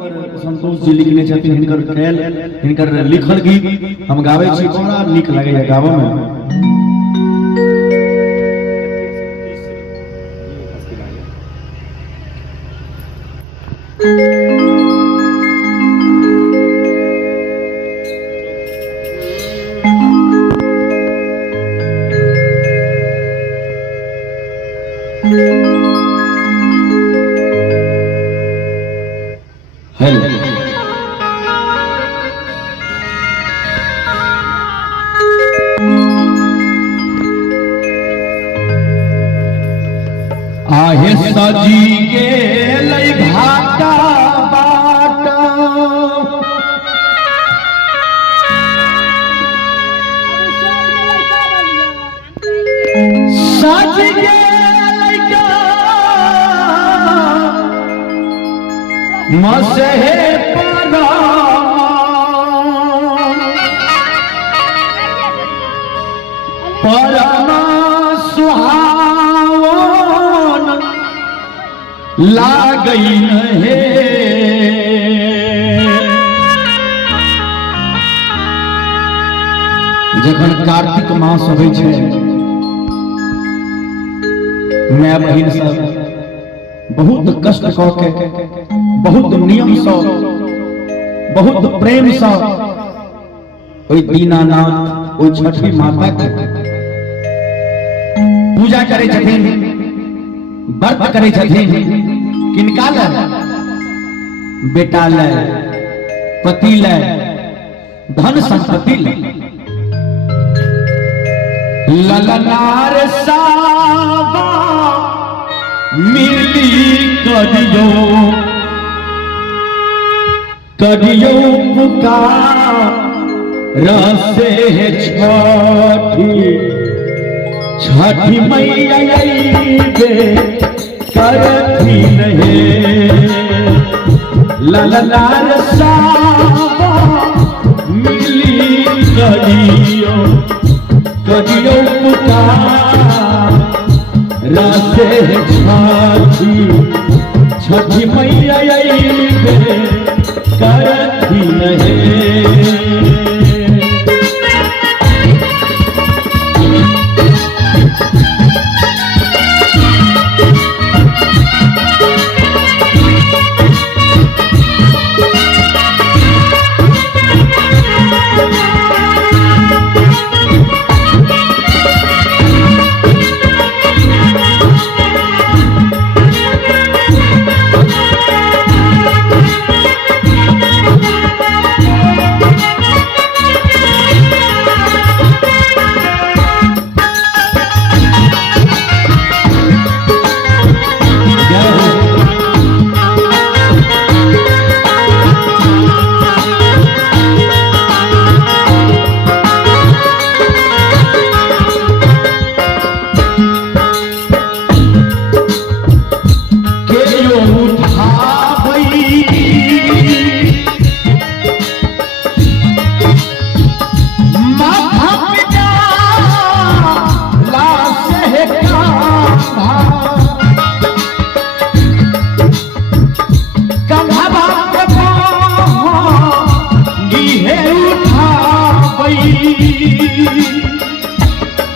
संतोष जी लिखने छथिन हिनकर कैल हिनकर लिखल गीत हम गाबै छी बड़ा नीक लागैया गाबऽ में। हेलो आहे सजी गेलै घाटा बाटा सज गेलै मसहे परमा सुहावन लागई हे जखन कार्तिक मास होइ छै माय बहिन सब बहुत कष्ट कऽ के बहुत नियम से बहुत प्रेम से ओई दीनानाथ ओई छठी माता के पूजा करे छथिन व्रत करे छथिन। किनका ले? बेटा ले, पति ले, धन संपत्ति ले। ललनार सावा मिली करियो करियो पुकार रसे छठी छठी मैया अइबे करथिन हे। ललनार सावा मिली करियो करियो पुकार रसे छठी छठी मैया अइबे करथिन हे।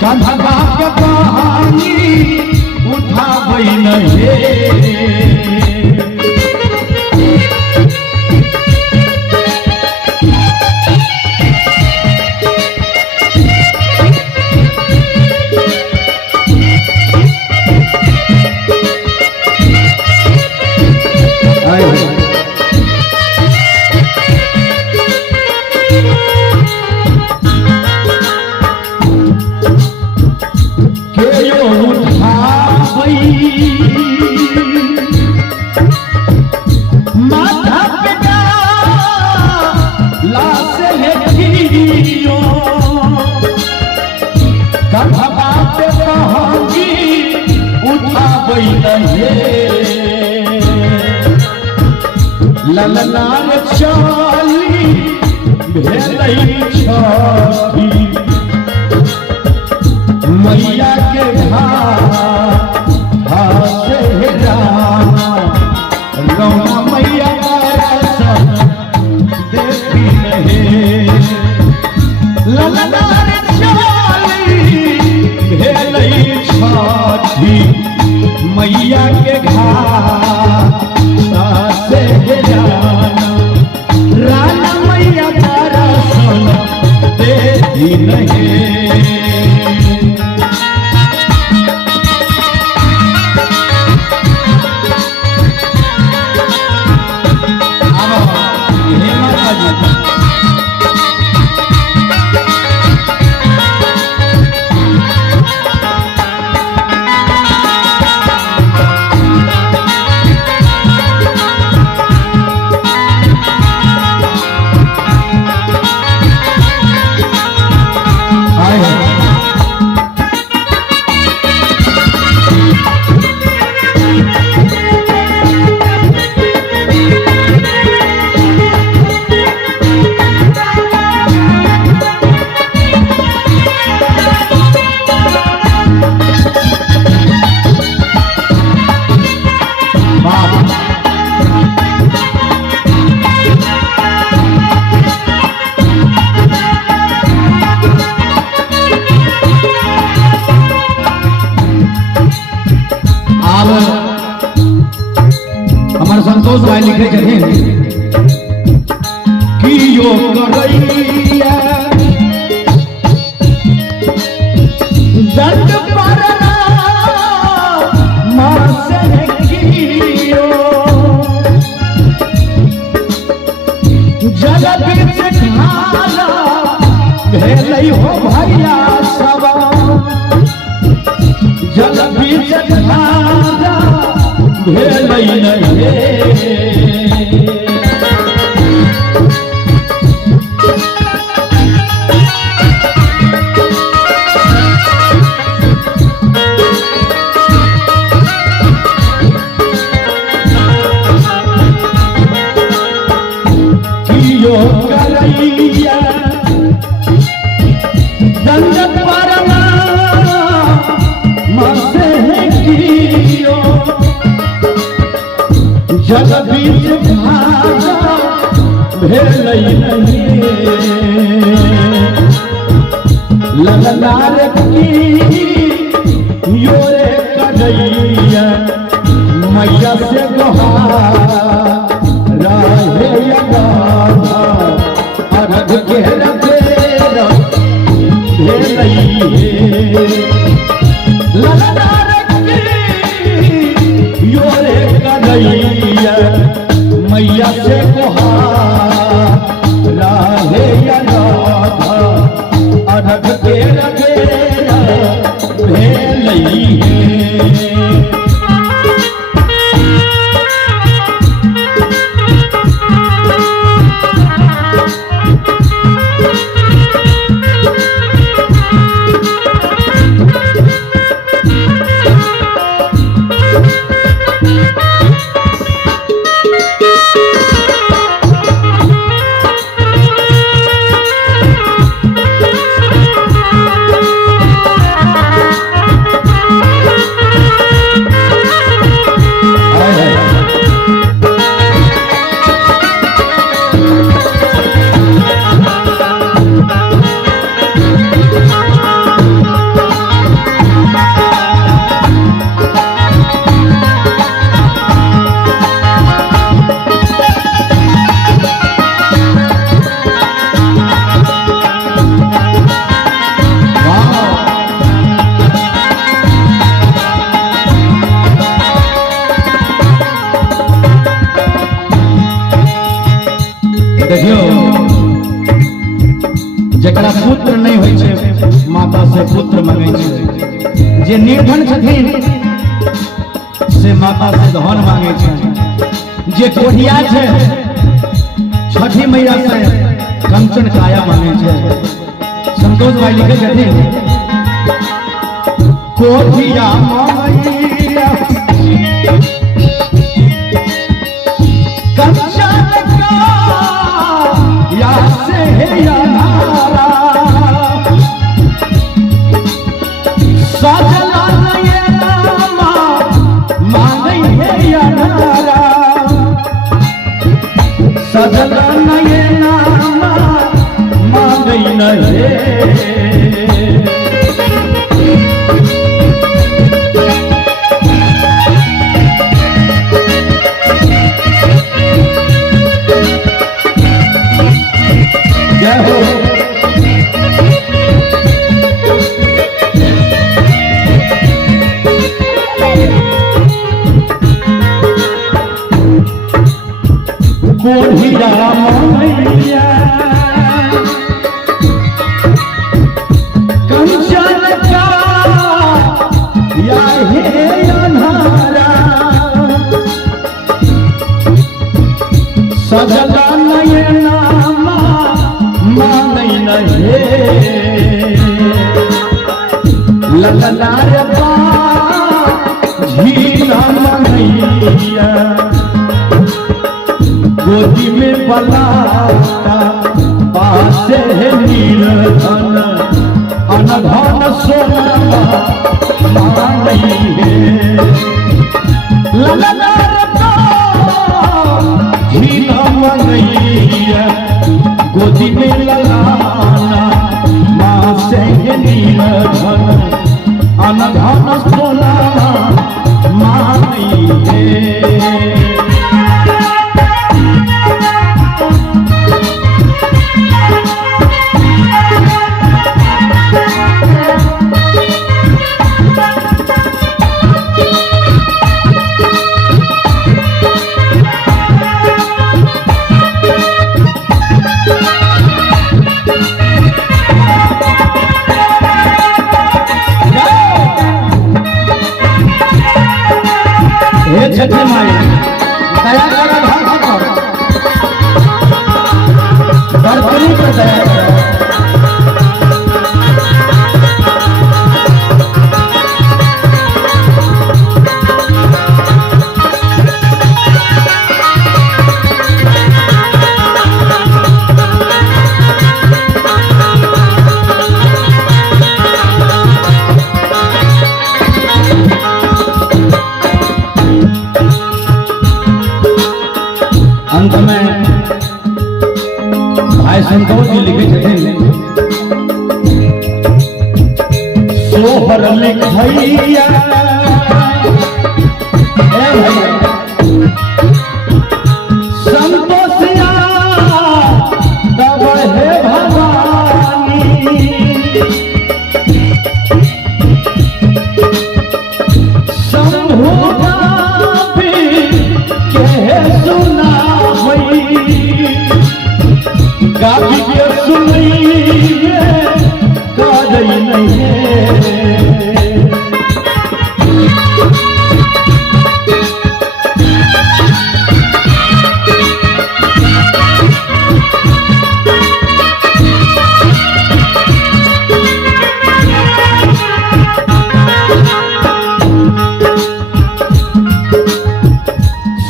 कंधवा के बहानी उठाबै नहे ललनार चाली भेलै छठी मैया के घाट से रामा रौना मैया नहीं। संतोष भाई लिखे छथिन कि यो करैया दंड परना मासे कियो जल बीच ढाला भेलै हो भैया सब जल बीच ढाला भेलै नहीं। कियो करैया दंड परना मासे कियो जल बीच भागा भेलै नहीं। ललनार की योरे करैया मैया से रहे अरग के रखेरा भेलै ललनार की योरे करैया मैया से राहे अरग के रखेरा भेलै देखियो जकरा पुत्र नहीं होइ छै माता से पुत्र मांगे छै, जे निर्धन छथिन से माता से धन मांगे छै, जे कोढ़िया छै छठी मैया से कंचन काया मांगे छै। संतोष भाई लिखे छथिन कोढ़िया मैया सजला नयना मांगै है अनारा, सजला नयना मांगै नहीं। जय हो कोढ़िया मैया कंचन का या हे अन्हारा सजला नयना मानै नहे ललनार बा झीला मैया गोदी में बलाता पासे है नीलधन अनधन सोना मानै है ललनार बा झीला मैया गोदी में ललाना माँ से नीलधन अनधन सोना मानी है छठी माई दया कर बर्फनी पर दया कर अंत में भाई संतोष जी लिखे थे सोहर लिखैया संतोषिया तब हे भवानी शंभुना भी के सुना गावी के सुनिए गाजई नहीं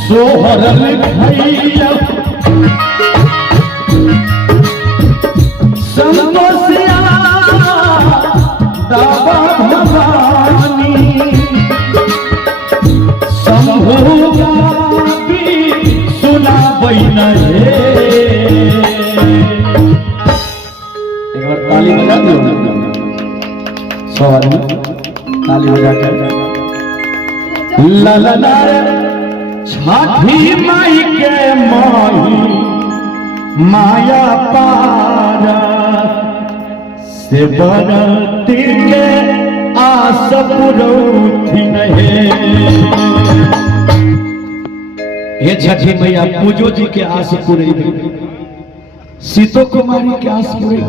सोहर लिखैया संतोषिया दावा भवानी शंभुगा भी सुना बैन हे एक बार ताली बजा दो सवाल ताली बजा कर ललना छठी माई के माही माया पारा से बरती के आस पुरौथी नहीं हे छठी मैया पूजो जी के आस पुरे सीतो कुमारी के आस पुरे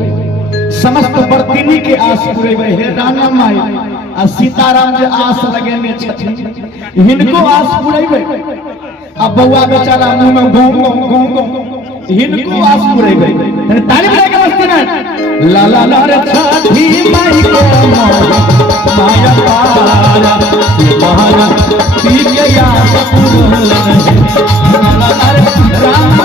समस्त बर्तिनी के आस पुरे हे राना माई आ सीताराम के आस लगे में छठी हिनको आस पुरे अब बउआ बेचारा मुंह में घूम हिनको आस पुरे गए ताली बजा के मस्ती ना ला ला ला रे छठी माई के माया पारा महारा पी के या ला ला ला रे राम